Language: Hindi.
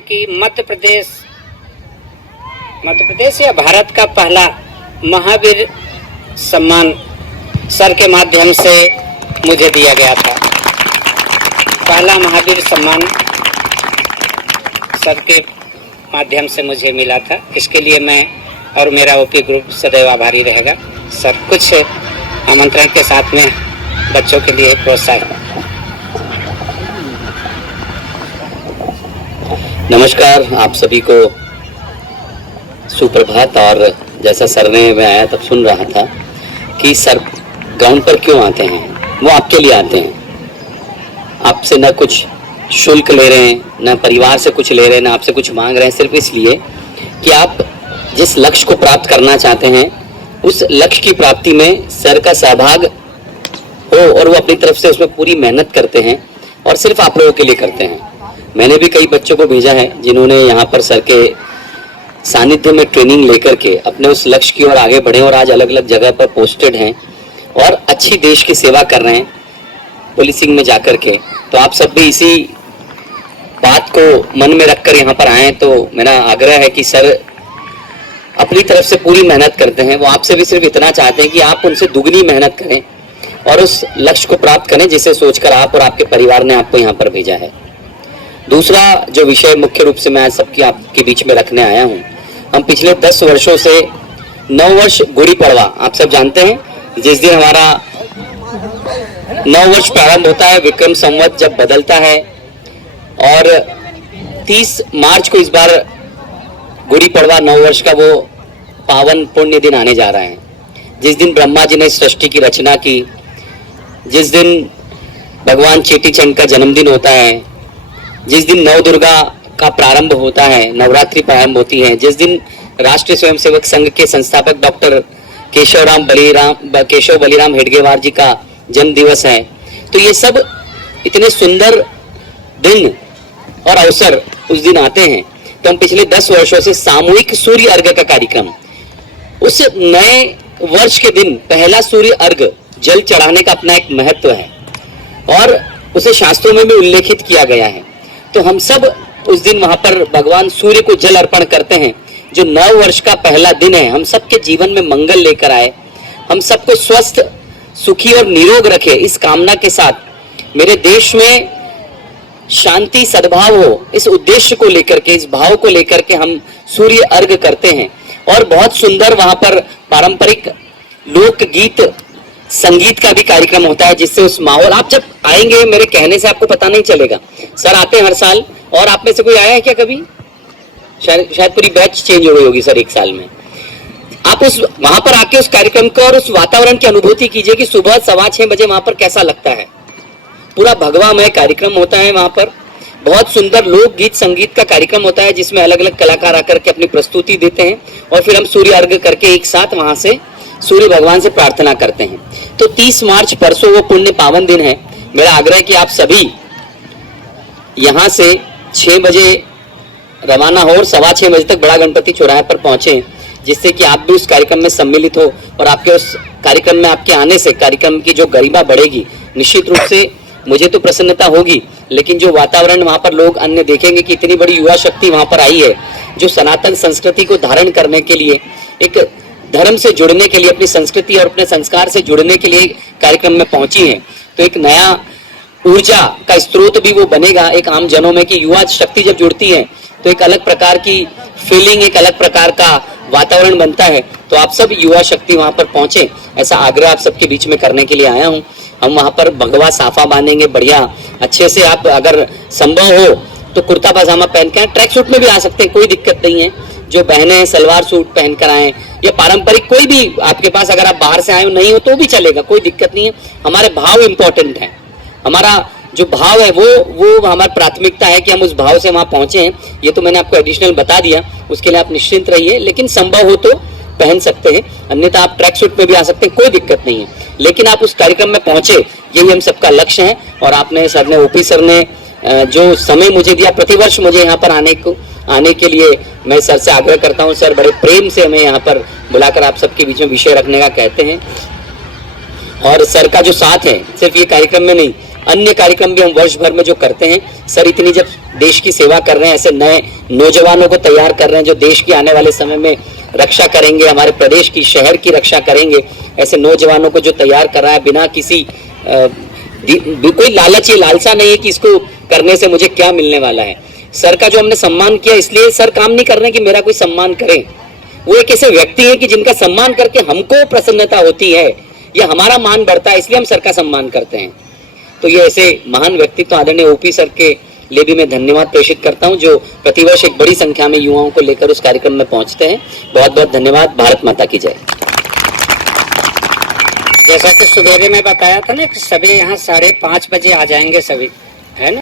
कि मध्य प्रदेश या भारत का पहला महावीर सम्मान सर के माध्यम से मुझे दिया गया था। पहला महावीर सम्मान सर के माध्यम से मुझे मिला था। इसके लिए मैं और मेरा ओपी ग्रुप सदैव आभारी रहेगा। सर कुछ आमंत्रण के साथ में बच्चों के लिए प्रोत्साहन। नमस्कार, आप सभी को सुप्रभात। और जैसा सर ने मैं आया तब सुन रहा था कि सर ग्राउंड पर क्यों आते हैं। वो आपके लिए आते हैं। आपसे न कुछ शुल्क ले रहे हैं, न परिवार से कुछ ले रहे हैं, न आपसे कुछ मांग रहे हैं, सिर्फ इसलिए कि आप जिस लक्ष्य को प्राप्त करना चाहते हैं उस लक्ष्य की प्राप्ति में सर का सहभाग हो और वो अपनी तरफ से उसमें पूरी मेहनत करते हैं और सिर्फ आप लोगों के लिए करते हैं। मैंने भी कई बच्चों को भेजा है जिन्होंने यहाँ पर सर के सानिध्य में ट्रेनिंग लेकर के अपने उस लक्ष्य की ओर आगे बढ़े और आज अलग अलग जगह पर पोस्टेड हैं और अच्छी देश की सेवा कर रहे हैं पुलिसिंग में जाकर के। तो आप सब भी इसी बात को मन में रखकर यहाँ पर आए। तो मेरा आग्रह है कि सर अपनी तरफ से पूरी मेहनत करते हैं। वो आपसे भी सिर्फ इतना चाहते हैं कि आप उनसे दुगनी मेहनत करें और उस लक्ष्य को प्राप्त करें जिसे सोचकर आप और आपके परिवार ने आपको यहाँ पर भेजा है। दूसरा जो विषय मुख्य रूप से मैं आज सबकी आपके बीच में रखने आया हूँ, हम पिछले 10 वर्षों से नववर्ष गुड़ी पड़वा आप सब जानते हैं, जिस दिन हमारा नववर्ष प्रारंभ होता है, विक्रम संवत जब बदलता है। और 30 मार्च को इस बार गुड़ी पड़वा नववर्ष का वो पावन पुण्य दिन आने जा रहा है, जिस दिन ब्रह्मा जी ने सृष्टि की रचना की, जिस दिन भगवान चेटी चंड का जन्मदिन होता है, जिस दिन नव दुर्गा का प्रारंभ होता है, नवरात्रि प्रारंभ होती है, जिस दिन राष्ट्रीय स्वयंसेवक संघ के संस्थापक डॉक्टर केशव बलिराम हेडगेवार जी का जन्म दिवस है। तो ये सब इतने सुंदर दिन और अवसर उस दिन आते हैं। तो हम पिछले 10 वर्षों से सामूहिक सूर्य अर्घ्य का कार्यक्रम, उस नए वर्ष के दिन पहला सूर्य अर्घ्य जल चढ़ाने का अपना एक महत्व है और उसे शास्त्रों में भी उल्लेखित किया गया है। तो हम सब उस दिन वहां पर भगवान सूर्य को जल अर्पण करते हैं। जो नव वर्ष का पहला दिन है, हम सबके जीवन में मंगल लेकर आए, हम सबको स्वस्थ, सुखी और निरोग रखे, इस कामना के साथ मेरे देश में शांति सद्भाव हो, इस उद्देश्य को लेकर के, इस भाव को लेकर के हम सूर्य अर्घ्य करते हैं। और बहुत सुंदर वहां पर पारंपरिक लोकगीत संगीत का भी कार्यक्रम होता है, जिससे उस माहौल, आप जब आएंगे मेरे कहने से आपको पता नहीं चलेगा। सर आते हैं हर साल, और आप में से कोई आया है क्या कभी? शायद पूरी बैच चेंज हो गई होगी सर एक साल में। आप उस वहां पर आके उस कार्यक्रम को और उस वातावरण की अनुभूति कीजिए कि सुबह 6:15 बजे वहां पर कैसा लगता है। पूरा भगवामय कार्यक्रम होता है वहां पर, बहुत सुंदर लोकगीत संगीत का कार्यक्रम होता है, जिसमें अलग अलग कलाकार आकर के अपनी प्रस्तुति देते हैं और फिर हम सूर्य अर्घ्य करके एक साथ वहां से सूर्य भगवान से प्रार्थना करते हैं। तो 30 मार्च परसों वो पुण्य पावन दिन है। मेरा आग्रह है कि आप सभी यहाँ से 6 बजे रवाना हो और 6:15 बजे तक बड़ा गणपति चौराहे पर पहुंचे, जिससे कि आप भी उस कार्यक्रम में सम्मिलित हो और आपके उस कार्यक्रम में आपके आने से कार्यक्रम की जो गरिमा बढ़ेगी। निश्चित रूप से मुझे तो प्रसन्नता होगी, लेकिन जो वातावरण वहां पर लोग अन्य देखेंगे कि इतनी बड़ी युवा शक्ति वहां पर आई है, जो सनातन संस्कृति को धारण करने के लिए, एक धर्म से जुड़ने के लिए, अपनी संस्कृति और अपने संस्कार से जुड़ने के लिए कार्यक्रम में पहुंची है। तो एक नया ऊर्जा का स्रोत भी वो बनेगा एक आम जनों में, कि युवा शक्ति जब जुड़ती है तो एक अलग प्रकार की फीलिंग, एक अलग प्रकार का वातावरण बनता है। तो आप सब युवा शक्ति वहां पर पहुंचे, ऐसा आग्रह आप सबके बीच में करने के लिए आया हूं। हम वहां पर भगवा साफा बांधेंगे बढ़िया अच्छे से। आप अगर संभव हो तो कुर्ता पजामा पहन के, ट्रैक सूट में भी आ सकते हैं, कोई दिक्कत नहीं है। जो बहनें सलवार सूट पहन कर आए या पारंपरिक कोई भी आपके पास, अगर आप बाहर से आए हो नहीं हो तो भी चलेगा, कोई दिक्कत नहीं है। हमारे भाव इंपॉर्टेंट है, हमारा जो भाव है वो हमारी प्राथमिकता है कि हम उस भाव से वहां पहुंचे हैं। ये तो मैंने आपको एडिशनल बता दिया, उसके लिए आप निश्चिंत रहिए। लेकिन संभव हो तो पहन सकते हैं, अन्यथा आप ट्रैक सूट में भी आ सकते हैं, कोई दिक्कत नहीं है। लेकिन आप उस कार्यक्रम में पहुंचे, यही हम सबका लक्ष्य है। और आपने सर ने, ओपी सर ने जो समय मुझे दिया प्रतिवर्ष मुझे यहाँ पर आने के लिए, मैं सर से आग्रह करता हूँ। सर बड़े प्रेम से हमें यहाँ पर बुलाकर आप सबके बीच में विषय रखने का कहते हैं। और सर का जो साथ है सिर्फ ये कार्यक्रम में नहीं, अन्य कार्यक्रम भी हम वर्ष भर में जो करते हैं। सर इतनी जब देश की सेवा कर रहे हैं, ऐसे नए नौजवानों को तैयार कर रहे हैं जो देश की आने वाले समय में रक्षा करेंगे, हमारे प्रदेश की, शहर की रक्षा करेंगे, ऐसे नौजवानों को जो तैयार कर रहा है बिना किसी कोई लालच या लालसा नहीं है कि इसको करने से मुझे क्या मिलने वाला है। सर का जो हमने सम्मान किया, इसलिए सर काम नहीं कर रहे कि मेरा कोई सम्मान करे, वो एक ऐसे व्यक्ति है कि जिनका सम्मान करके हमको प्रसन्नता होती है या हमारा मान बढ़ता है, इसलिए हम सर का सम्मान करते हैं। तो ये ऐसे महान व्यक्तित्व आदरणीय ओपी सर के लिए भी मैं धन्यवाद प्रेषित करता हूं, जो प्रतिवर्ष एक बड़ी संख्या में युवाओं को लेकर उस कार्यक्रम में पहुंचते हैं। बहुत बहुत धन्यवाद। भारत माता की जय। जैसा कि सुबेरे में बताया था ना कि सभी यहाँ 5:30 बजे आ जाएंगे सभी।